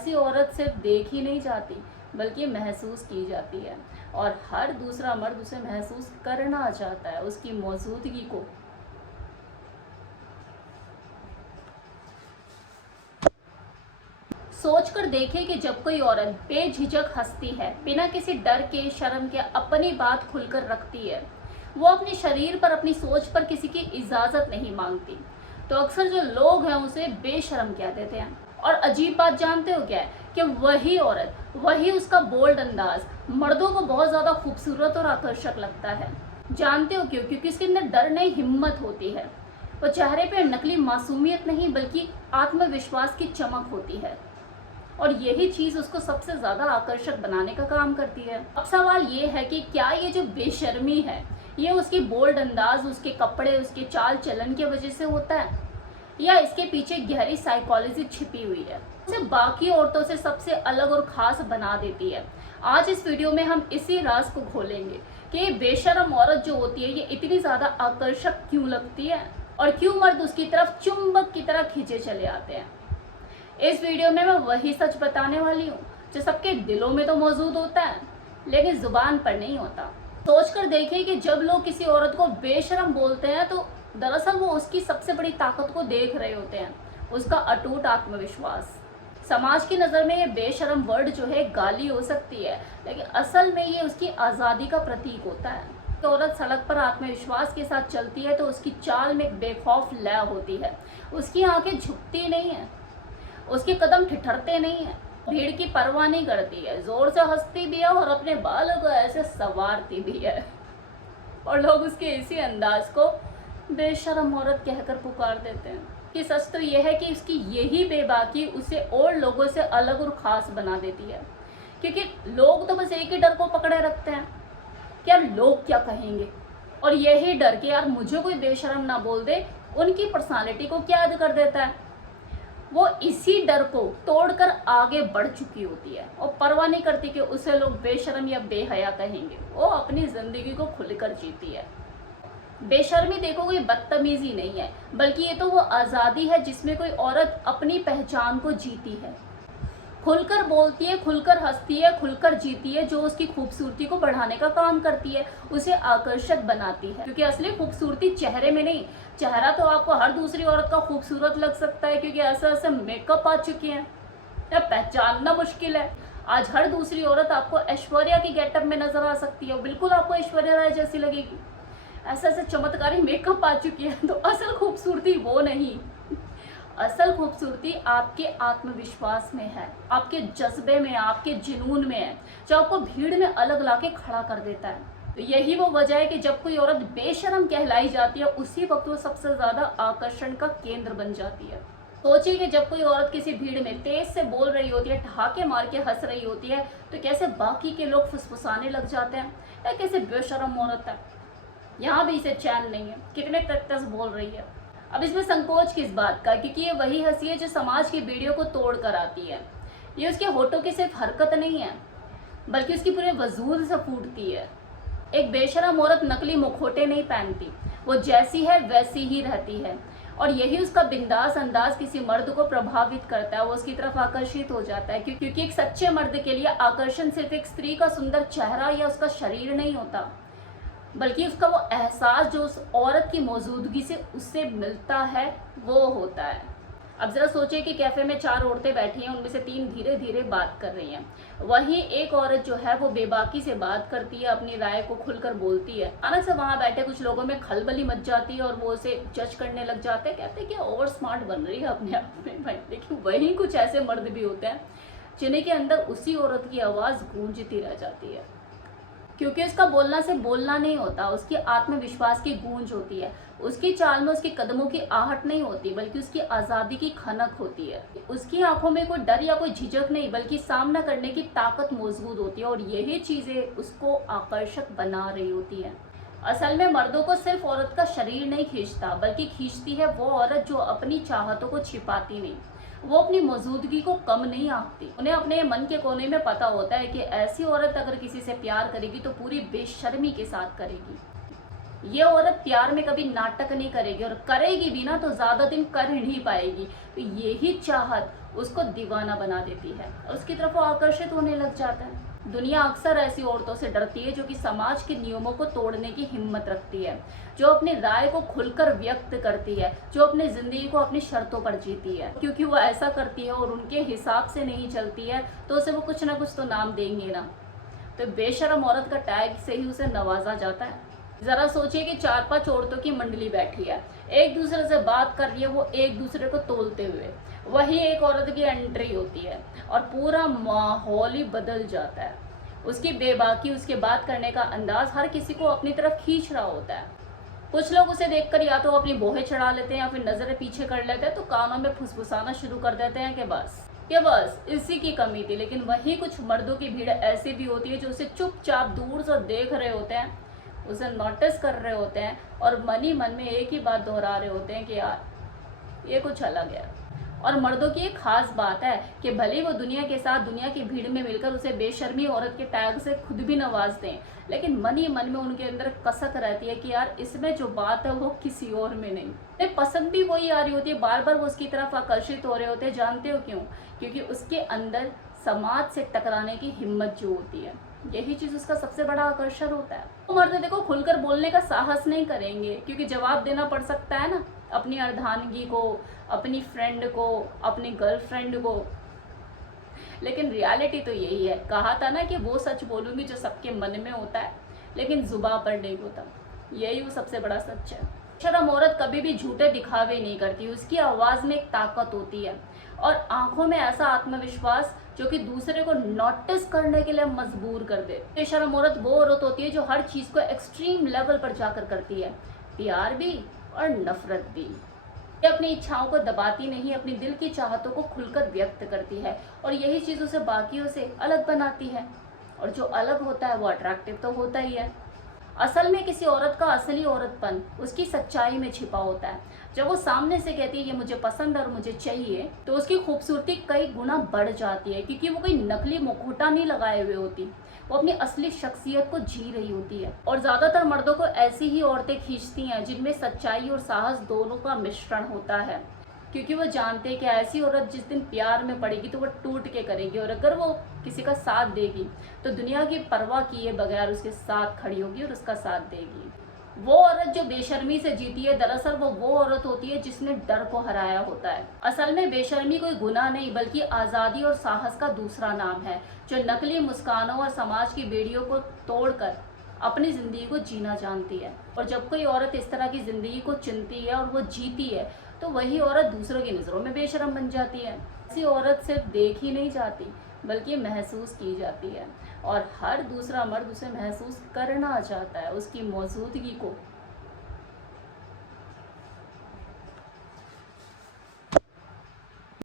ऐसी औरत सिर्फ देखी नहीं जाती बल्कि महसूस की जाती है, और हर दूसरा मर्द उसे महसूस करना चाहता है, उसकी मौजूदगी को। सोचकर देखे कि जब कोई औरत बेझिझक हंसती है, बिना किसी डर के, शर्म के अपनी बात खुलकर रखती है, वो अपने शरीर पर, अपनी सोच पर किसी की इजाजत नहीं मांगती, तो अक्सर जो लोग हैं उसे बेशर्म कह देते हैं। और अजीब बात जानते हो क्या है कि वही औरत, वही उसका बोल्ड अंदाज मर्दों को बहुत ज्यादा खूबसूरत और आकर्षक लगता है। जानते हो क्यों? क्योंकि इसके अंदर डर नहीं, हिम्मत होती है। वो चेहरे पे नकली मासूमियत नहीं बल्कि आत्मविश्वास की चमक होती है, और यही चीज उसको सबसे ज्यादा आकर्षक बनाने का काम करती है। अब सवाल ये है कि क्या ये जो बेशर्मी है, ये उसकी बोल्ड अंदाज, उसके कपड़े, उसके चाल चलन की वजह से होता है, या इसके पीछे गहरी साइकोलॉजी छिपी हुई है, उसे बाकी औरतों से सबसे अलग और खास बना देती है। आज इस वीडियो में हम इसी राज को खोलेंगे कि बेशर्म औरत जो होती है ये इतनी ज्यादा आकर्षक क्यों लगती है, और क्यों मर्द उसकी तरफ चुंबक की तरह खींचे चले आते हैं। इस वीडियो में मैं वही सच बताने वाली हूँ जो सबके दिलों में तो मौजूद होता है लेकिन जुबान पर नहीं होता। सोचकर देखिए कि जब लोग किसी औरत को बेशर्म बोलते हैं तो दरअसल वो उसकी सबसे बड़ी ताकत को देख रहे होते हैं, उसका अटूट आत्मविश्वास। समाज की नज़र में ये बेशर्म वर्ड जो है गाली हो सकती है, लेकिन असल में ये उसकी आज़ादी का प्रतीक होता है। तो औरत सड़क पर आत्मविश्वास के साथ चलती है तो उसकी चाल में एक बेखौफ लय होती है, उसकी आंखें झुकती नहीं है, उसके कदम ठिठुरते नहीं है, भीड़ की परवाह नहीं करती है, जोर से हंसती भी है और अपने बालों को ऐसे संवारती भी है, और लोग उसके इसी अंदाज को बेशर्म औरत कहकर पुकार देते हैं। कि सच तो यह है कि उसकी यही बेबाकी उसे और लोगों से अलग और खास बना देती है, क्योंकि लोग तो बस एक ही डर को पकड़े रखते हैं कि यार लोग क्या कहेंगे, और यही डर कि यार मुझे कोई बेशर्म ना बोल दे उनकी पर्सनालिटी को कैद कर देता है। वो इसी डर को तोड़कर आगे बढ़ चुकी होती है और परवाह नहीं करती कि उसे लोग बेशर्म या बेहया कहेंगे, वो अपनी जिंदगी को खुलकर जीती है। बेशर्मी देखो कोई बदतमीजी नहीं है, बल्कि ये तो वो आज़ादी है जिसमें कोई औरत अपनी पहचान को जीती है, खुलकर बोलती है, खुलकर हंसती है, खुलकर जीती है, जो उसकी खूबसूरती को बढ़ाने का काम करती है, उसे आकर्षक बनाती है। क्योंकि असली खूबसूरती चेहरे में नहीं, चेहरा तो आपको हर दूसरी औरत का खूबसूरत लग सकता है क्योंकि ऐसे ऐसे मेकअप आ चुके हैं, अब पहचानना मुश्किल है। आज हर दूसरी औरत आपको ऐश्वर्या की गेटअप में नजर आ सकती है, बिल्कुल आपको ऐश्वर्या राय जैसी लगेगी, ऐसे ऐसे चमत्कारी मेकअप आ चुकी है। तो असल खूबसूरती वो नहीं, असल खूबसूरती आपके आत्मविश्वास में है, आपके जज्बे में, आपके जुनून में है, जो आपको भीड़ में अलग लाके खड़ा कर देता है। तो यही वो वजह है कि जब कोई औरत बेशर्म कहलाई जाती है उसी वक्त वो सबसे ज्यादा आकर्षण का केंद्र बन जाती है। सोचिए कि जब कोई औरत किसी भीड़ में तेज से बोल रही होती है, ठहाके मार के हंस रही होती है, तो कैसे बाकी के लोग फुसफुसाने लग जाते हैं, या कैसे बेशर्म औरत है, यहाँ भी इसे चैन नहीं है, कितने तक बोल रही है। अब इसमें संकोच किस बात का, क्योंकि ये वही हंसी है जो समाज की बेड़ियों को तोड़ कर आती है। ये उसके होठों की सिर्फ हरकत नहीं है बल्कि उसकी पूरे वजूद से फूटती है। एक बेशर्म औरत नकली मुखौटे नहीं पहनती, वो जैसी है वैसी ही रहती है, और यही उसका बिंदास अंदाज किसी मर्द को प्रभावित करता है, वो उसकी तरफ आकर्षित हो जाता है। क्योंकि एक सच्चे मर्द के लिए आकर्षण सिर्फ एक स्त्री का सुंदर चेहरा या उसका शरीर नहीं होता, बल्कि उसका वो एहसास जो उस औरत की मौजूदगी से उससे मिलता है वो होता है। अब जरा सोचिए कि कैफे में 4 औरतें बैठी हैं, उनमें से 3 धीरे धीरे बात कर रही हैं, वहीं एक औरत जो है वो बेबाकी से बात करती है, अपनी राय को खुलकर बोलती है। अचानक से वहां बैठे कुछ लोगों में खलबली मच जाती है और वो उसे जज करने लग जाते हैं, कहते हैं कि ओवर स्मार्ट बन रही है अपने आप में। भाई देखिए, वहीं कुछ ऐसे मर्द भी होते हैं जिन्हें के अंदर उसी औरत की आवाज गूंजती रह जाती है, क्योंकि उसका बोलना से बोलना नहीं होता, उसकी आत्मविश्वास की गूंज होती है, उसकी चाल में उसके कदमों की आहट नहीं होती बल्कि उसकी आज़ादी की खनक होती है। उसकी आंखों में कोई डर या कोई झिझक नहीं बल्कि सामना करने की ताकत मौजूद होती है, और यही चीज़ें उसको आकर्षक बना रही होती है। असल में मर्दों को सिर्फ औरत का शरीर नहीं खींचता बल्कि खींचती है वो औरत जो अपनी चाहतों को छिपाती नहीं, वो अपनी मौजूदगी को कम नहीं आंकती। उन्हें अपने मन के कोने में पता होता है कि ऐसी औरत अगर किसी से प्यार करेगी तो पूरी बेशर्मी के साथ करेगी। ये औरत प्यार में कभी नाटक नहीं करेगी, और करेगी भी ना तो ज्यादा दिन कर नहीं पाएगी। तो यही चाहत उसको दीवाना बना देती है और उसकी तरफ वो आकर्षित होने लग जाता है। दुनिया अक्सर ऐसी औरतों से डरती है जो कि समाज के नियमों को तोड़ने की हिम्मत रखती है, जो अपनी राय को खुलकर व्यक्त करती है, जो अपनी जिंदगी को अपनी शर्तों पर जीती है। क्योंकि वो ऐसा करती है और उनके हिसाब से नहीं चलती है तो उसे वो कुछ ना कुछ तो नाम देंगे ना। तो बेशरम औरत का टैग से ही उसे नवाजा जाता है। जरा सोचिए कि 4-5 औरतों की मंडली बैठी है, एक दूसरे से बात कर रही है, वो एक दूसरे को तोलते हुए, वही एक औरत की एंट्री होती है और पूरा माहौल ही बदल जाता है। उसकी बेबाकी, उसके बात करने का अंदाज हर किसी को अपनी तरफ खींच रहा होता है। कुछ लोग उसे देखकर या तो अपनी बोहें चढ़ा लेते हैं या फिर नजरें पीछे कर लेते हैं, तो कानों में फुसफुसाना शुरू कर देते हैं कि बस इसी की कमी थी। लेकिन वही कुछ मर्दों की भीड़ ऐसी भी होती है जो उसे चुपचाप दूर से देख रहे होते हैं, उसे नोटिस कर रहे होते हैं और मन ही मन में एक ही बात दोहरा रहे होते हैं कि यार ये कुछ अलग है। और मर्दों की एक खास बात है कि भले वो दुनिया के साथ दुनिया की भीड़ में मिलकर उसे बेशर्मी औरत के टैग से खुद भी नवाज दें, लेकिन मन ही मन में उनके अंदर कसक रहती है कि यार इसमें जो बात है वो किसी और में नहीं। पसंद भी वही आ रही होती है, बार बार वो उसकी तरफ आकर्षित हो रहे होते हैं। जानते हो क्यों? क्योंकि उसके अंदर समाज से टकराने की हिम्मत जो होती है, यही चीज उसका सबसे बड़ा आकर्षण होता है। तो मर्द देखो खुलकर बोलने का साहस नहीं करेंगे क्योंकि जवाब देना पड़ सकता है ना, अपनी अर्धांगी को, अपनी फ्रेंड को, अपनी गर्लफ्रेंड को। लेकिन रियलिटी तो यही है, कहा था ना कि वो सच बोलूंगी जो सबके मन में होता है लेकिन जुबान पर नहीं होता। यही वो सबसे बड़ा सच है। शर्म औरत कभी भी झूठे दिखावे नहीं करती, उसकी आवाज में एक ताकत होती है और आंखों में ऐसा आत्मविश्वास जो कि दूसरे को नोटिस करने के लिए मजबूर कर दे। बेशर्म औरत वो औरत होती है जो हर चीज को एक्सट्रीम लेवल पर जाकर करती है, प्यार भी और नफरत भी। ये अपनी इच्छाओं को दबाती नहीं, अपनी दिल की चाहतों को खुलकर व्यक्त करती है और यही चीज उसे बाकियों से अलग बनाती है। और जो अलग होता है वो अट्रैक्टिव तो होता ही है। असल में किसी औरत का असली औरतपन उसकी सच्चाई में छिपा होता है। जब वो सामने से कहती है ये मुझे पसंद है और मुझे चाहिए, तो उसकी खूबसूरती कई गुना बढ़ जाती है क्योंकि वो कोई नकली मुखौटा नहीं लगाए हुए होती, वो अपनी असली शख्सियत को जी रही होती है। और ज्यादातर मर्दों को ऐसी ही औरतें खींचती हैं जिनमें सच्चाई और साहस दोनों का मिश्रण होता है, क्योंकि वो जानते हैं कि ऐसी औरत जिस दिन प्यार में पड़ेगी तो वो टूट के करेगी और अगर वो किसी का साथ देगी तो दुनिया की परवाह किए बगैर उसके साथ खड़ी होगी और उसका साथ देगी। वो औरत जो बेशर्मी से जीती है, दरअसल वो औरत होती है जिसने डर को हराया होता है। असल में बेशर्मी कोई गुनाह नहीं बल्कि आज़ादी और साहस का दूसरा नाम है, जो नकली मुस्कानों और समाज की बेड़ियों को तोड़कर अपनी जिंदगी को जीना जानती है। और जब कोई औरत इस तरह की जिंदगी को चुनती है और वो जीती है तो वही औरत दूसरों की नज़रों में बेशर्म बन जाती है। ऐसी औरत सिर्फ देखी नहीं जाती बल्कि महसूस की जाती है और हर दूसरा मर्द उसे महसूस करना चाहता है, उसकी मौजूदगी को